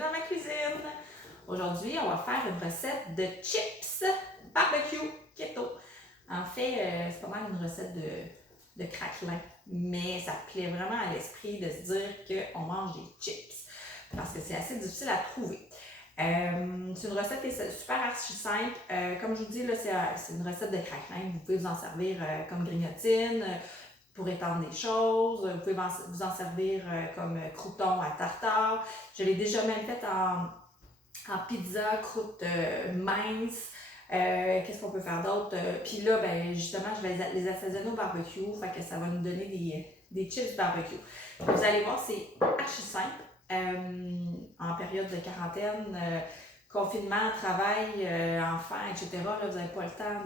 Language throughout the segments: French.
dans ma cuisine. Aujourd'hui, on va faire une recette de chips barbecue keto. En fait, c'est pas mal une recette de craquelin, mais ça plaît vraiment à l'esprit de se dire qu'on mange des chips parce que c'est assez difficile à trouver. C'est une recette qui est super archi simple. Comme je vous dis, là, c'est une recette de craquelin. Vous pouvez vous en servir comme grignotine, pour étendre des choses. Vous pouvez vous en servir comme crouton à tartare. Je l'ai déjà même fait en pizza, croûte mince. Qu'est-ce qu'on peut faire d'autre? Puis là, ben, justement, je vais les assaisonner au barbecue. Fait que ça va nous donner des chips barbecue. Vous allez voir, c'est archi simple. En période de quarantaine, confinement, travail, enfants, etc. Là, vous n'avez pas le temps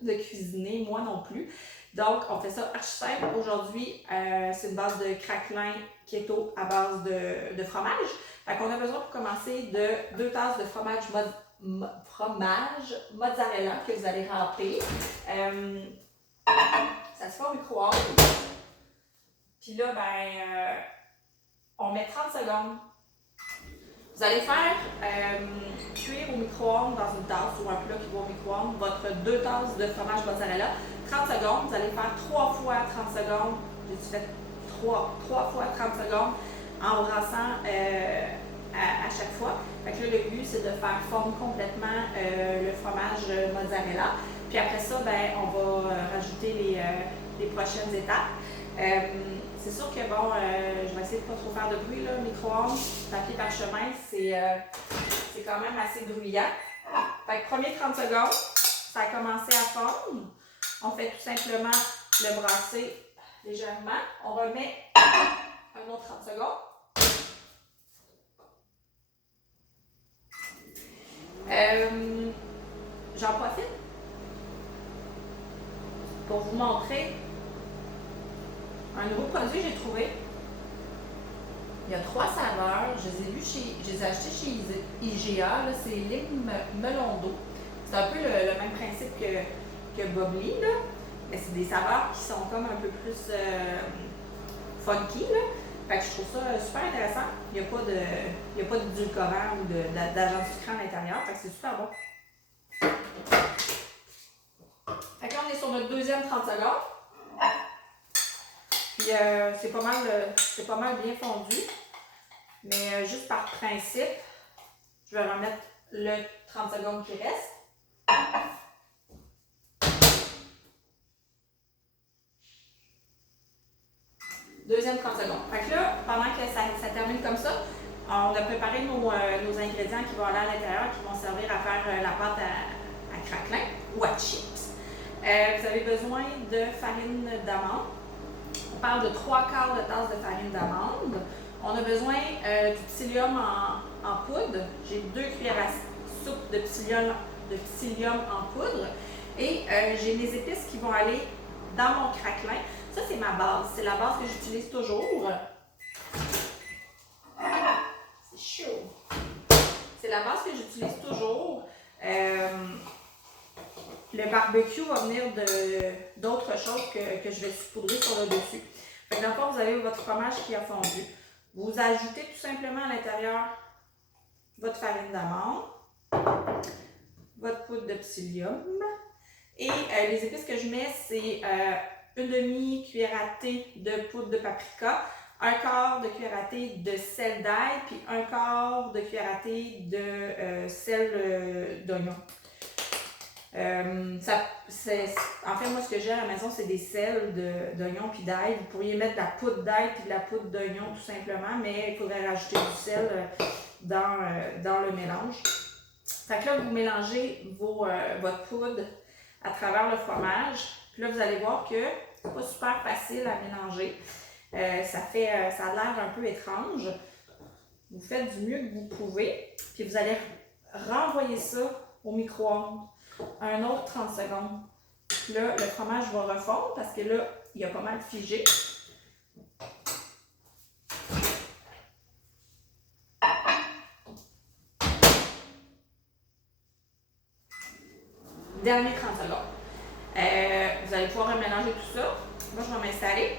de cuisiner, moi non plus. Donc, on fait ça archi simple. Aujourd'hui, c'est une base de craquelin keto à base de fromage. Fait qu'on a besoin pour commencer de 2 tasses de fromage mozzarella que vous allez râper. Ça se fait au micro-ondes. Puis là, ben, on met 30 secondes. Vous allez faire cuire au micro-ondes dans une tasse ou un plat qui va au micro-ondes votre 2 tasses de fromage mozzarella. 30 secondes, vous allez faire 3 fois 30 secondes. J'ai fait 3 fois 30 secondes en brassant à chaque fois. Fait que là, le but, c'est de faire fondre complètement le fromage mozzarella. Puis après ça, ben, on va rajouter les prochaines étapes. C'est sûr que bon, je vais essayer de ne pas trop faire de bruit, là, micro-ondes, papier parchemin, c'est quand même assez bruyant. Fait que premier 30 secondes, ça a commencé à fondre. On fait tout simplement le brasser légèrement. On remet un autre 30 secondes. J'en profite pour vous montrer un nouveau produit que j'ai trouvé. Il y a 3 saveurs. Je les ai achetés chez IGA. C'est lime melon d'eau. C'est un peu le même principe que Bobli, là. Mais c'est des saveurs qui sont comme un peu plus funky, là. Fait que je trouve ça super intéressant. Il n'y a pas d'édulcorant ou d'agent sucré à l'intérieur. Fait que c'est super bon. Fait que là, on est sur notre deuxième 30 secondes. Puis c'est pas mal bien fondu. Mais juste par principe, je vais remettre le 30 secondes qui reste. Deuxième 30 secondes. Fait que là, pendant que ça termine comme ça, on a préparé nos ingrédients qui vont aller à l'intérieur, qui vont servir à faire la pâte à craquelin ou à chips. Vous avez besoin de farine d'amande. On parle de 3/4 de tasse de farine d'amande. On a besoin du psyllium en poudre. J'ai 2 cuillères à soupe de psyllium en poudre. Et j'ai les épices qui vont aller dans mon craquelin. Ça, c'est ma base. C'est la base que j'utilise toujours. C'est chaud. C'est la base que j'utilise toujours. Le barbecue va venir d'autres choses que je vais saupoudrer sur le dessus. Fait que dans le fond, vous avez votre fromage qui a fondu. Vous ajoutez tout simplement à l'intérieur votre farine d'amande, votre poudre de psyllium et les épices que je mets, c'est une demi-cuillère à thé de poudre de paprika, 1/4 de cuillère à thé de sel d'ail, puis 1/4 de cuillère à thé de sel d'oignon. En fait, moi, ce que j'ai à la maison, c'est des sels d'oignon puis d'ail. Vous pourriez mettre de la poudre d'ail puis de la poudre d'oignon tout simplement, mais il faudrait rajouter du sel dans le mélange. Fait que là, vous mélangez votre poudre à travers le fromage. Puis là, vous allez voir que c'est pas super facile à mélanger. Ça a l'air un peu étrange. Vous faites du mieux que vous pouvez. Puis vous allez renvoyer ça au micro-ondes. Un autre 30 secondes. Là, le fromage va refondre parce que là, il a pas mal figé. Dernier 30 secondes. Vous allez pouvoir remélanger tout ça. Moi, je vais m'installer.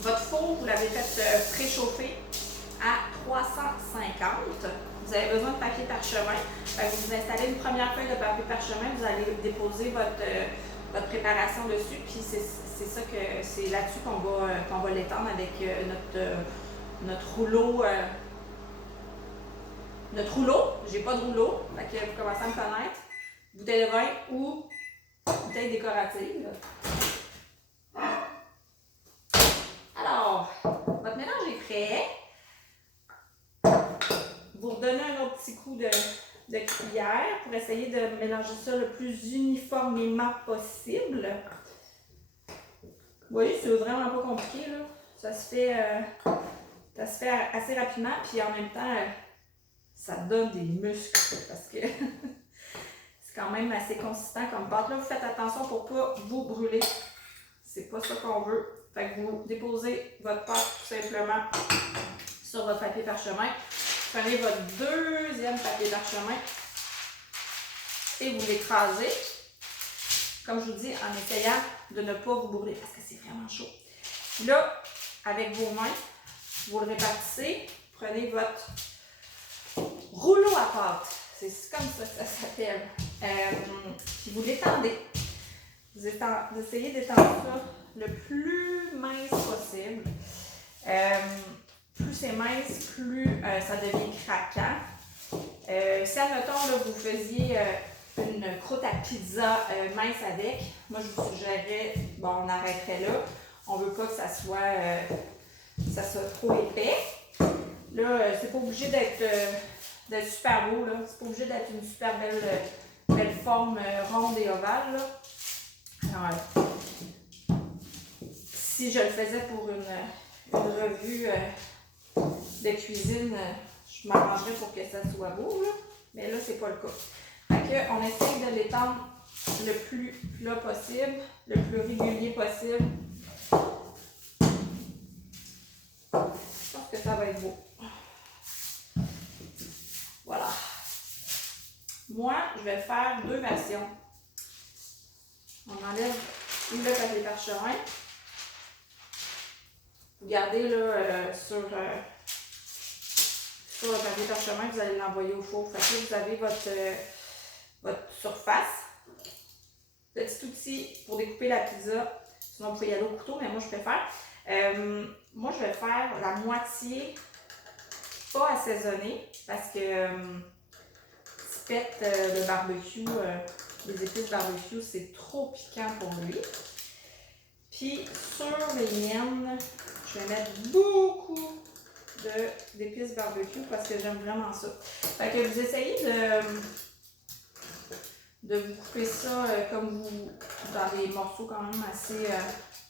Votre four, vous l'avez fait préchauffer à 350. Vous avez besoin de papier parchemin. Vous installez une première feuille de papier parchemin, vous allez déposer votre préparation dessus, puis c'est ça que c'est là-dessus qu'on va l'étendre avec notre rouleau. Notre rouleau, j'ai pas de rouleau, fait que vous commencez à me connaître. Bouteille de vin ou bouteille décorative. Alors, votre mélange est prêt. Vous redonnez un autre petit coup de cuillère pour essayer de mélanger ça le plus uniformément possible. Vous voyez, c'est vraiment pas compliqué, là. Ça se fait assez rapidement, puis en même temps, ça donne des muscles parce que c'est quand même assez consistant comme pâte. Là, vous faites attention pour ne pas vous brûler. C'est pas ça qu'on veut. Fait que vous déposez votre pâte tout simplement sur votre papier parchemin. Prenez votre deuxième papier parchemin et vous l'écrasez. Comme je vous dis, en essayant de ne pas vous brûler parce que c'est vraiment chaud. Là, avec vos mains, vous le répartissez. Prenez votre rouleau à pâte. C'est comme ça que ça s'appelle. Puis vous l'étendez. Vous essayez d'étendre ça le plus mince possible. Plus c'est mince, plus ça devient craquant. Si, admettons, là, vous faisiez une croûte à pizza mince avec, moi, je vous suggérerais, bon, on arrêterait là. On ne veut pas que ça soit trop épais. Là, c'est pas obligé d'être super beau, là. C'est pas obligé d'être une super belle forme ronde et ovale, là. Alors, si je le faisais pour une revue de cuisine, je m'arrangerais pour que ça soit beau, là. Mais là, c'est pas le cas. Fait qu'on essaye de l'étendre le plus plat possible, le plus régulier possible. Je pense que ça va être beau. Voilà. Moi, je vais faire deux versions. On enlève le papier parchemin. Vous gardez là, sur le papier parchemin, vous allez l'envoyer au four. Fait que vous avez votre surface. Petit outil pour découper la pizza. Sinon, vous pouvez y aller au couteau, mais moi, je préfère. Moi, je vais faire la moitié pas assaisonnée parce que Tipette, le barbecue, les épices barbecue, c'est trop piquant pour lui. Puis, sur les miennes, je vais mettre beaucoup d'épices barbecue parce que j'aime vraiment ça. Fait que vous essayez de vous couper ça comme vous, dans des morceaux quand même assez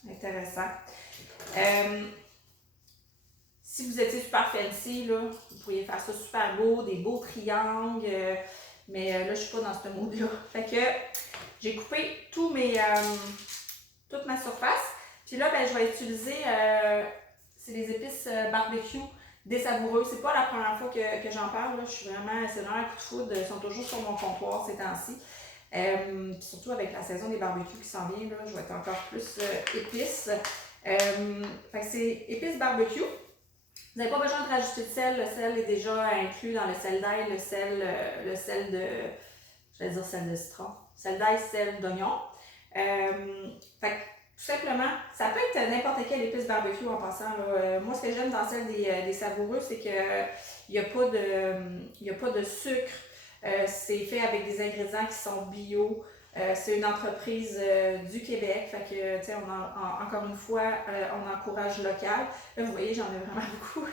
intéressants. Si vous étiez super fancy, là, vous pourriez faire ça super beau, des beaux triangles, mais là, je suis pas dans ce mode-là. Fait que j'ai coupé toute ma surface. Puis là, ben, je vais utiliser, c'est des épices barbecue désavoureux. C'est pas la première fois que j'en parle. Là. C'est vraiment un coup de foudre. Ils sont toujours sur mon comptoir ces temps-ci. Surtout avec la saison des barbecues qui s'en vient, là, je vais être encore plus épices. Fait que c'est épices barbecue. Vous n'avez pas besoin de rajouter de sel. Le sel est déjà inclus dans le sel d'ail, le sel de, je vais dire sel de citron. Sel d'ail, sel d'oignon. Fait que tout simplement, ça peut être n'importe quelle épice barbecue en passant. Là. Moi, ce que j'aime dans celle des savoureux, c'est qu'il n'y a pas de sucre. C'est fait avec des ingrédients qui sont bio. C'est une entreprise du Québec. Fait que, tu sais, encore une fois, on encourage local. Là, vous voyez, j'en ai vraiment beaucoup.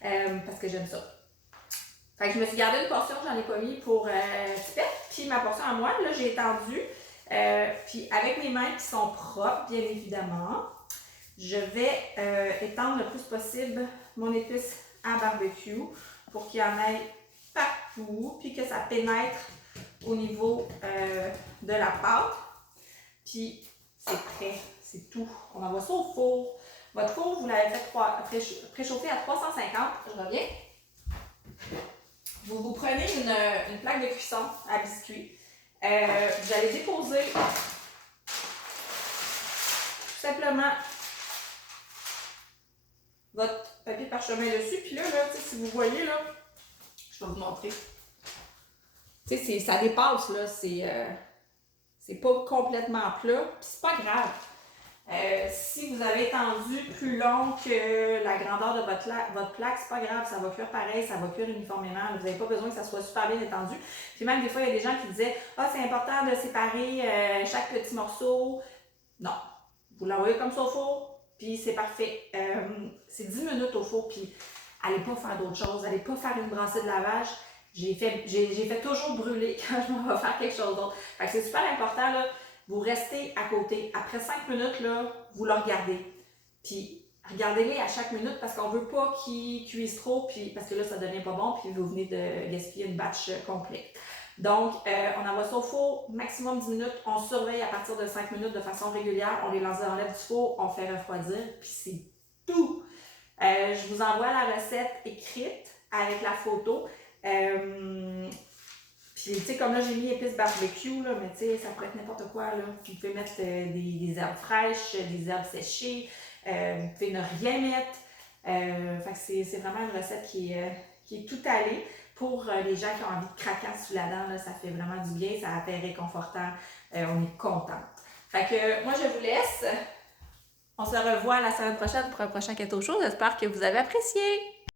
Parce que j'aime ça. Fait que je me suis gardé une portion, j'en ai pas mis pour Tipette. Puis ma portion à moi, là, j'ai étendu. Puis avec mes mains qui sont propres, bien évidemment, je vais étendre le plus possible mon épice à barbecue pour qu'il y en ait partout, puis que ça pénètre au niveau de la pâte. Puis c'est prêt, c'est tout. On envoie ça au four. Votre four, vous l'avez fait préchauffer à 350. Je reviens. Vous prenez une plaque de cuisson à biscuits. Vous allez déposer tout simplement votre papier parchemin dessus. Puis là, si vous voyez, là, je vais vous montrer. Tu sais, ça dépasse, là. C'est pas complètement plat. Puis c'est pas grave. Si vous avez tendu plus long que la grandeur de votre plaque, c'est pas grave, ça va cuire pareil, ça va cuire uniformément. Vous n'avez pas besoin que ça soit super bien étendu. Puis même des fois, il y a des gens qui disaient « Ah, c'est important de séparer chaque petit morceau. » Non. Vous l'envoyez comme ça au four, puis c'est parfait. C'est 10 minutes au four, puis allez pas faire d'autres choses, allez pas faire une brassée de lavage. J'ai fait toujours brûler quand je m'en vais faire quelque chose d'autre. Fait que c'est super important, là. Vous restez à côté. Après 5 minutes, là, vous le regardez. Puis, regardez-les à chaque minute parce qu'on ne veut pas qu'ils cuisent trop, puis, parce que là, ça ne devient pas bon, puis vous venez de gaspiller une batch complète. Donc, on envoie ça au four, maximum 10 minutes. On surveille à partir de 5 minutes de façon régulière. On les enlève du four, on fait refroidir, puis c'est tout. Je vous envoie la recette écrite avec la photo. Puis, tu sais, comme là, j'ai mis épices barbecue, là, mais tu sais, ça pourrait être n'importe quoi, là. Puis, vous pouvez mettre des herbes fraîches, des herbes séchées. Vous pouvez ne rien mettre. Fait que c'est vraiment une recette qui est tout allée. Pour les gens qui ont envie de craquer sous la dent, là, ça fait vraiment du bien, ça fait réconfortant. On est content. Fait que moi, je vous laisse. On se revoit la semaine prochaine pour un prochain Keto Show. J'espère que vous avez apprécié.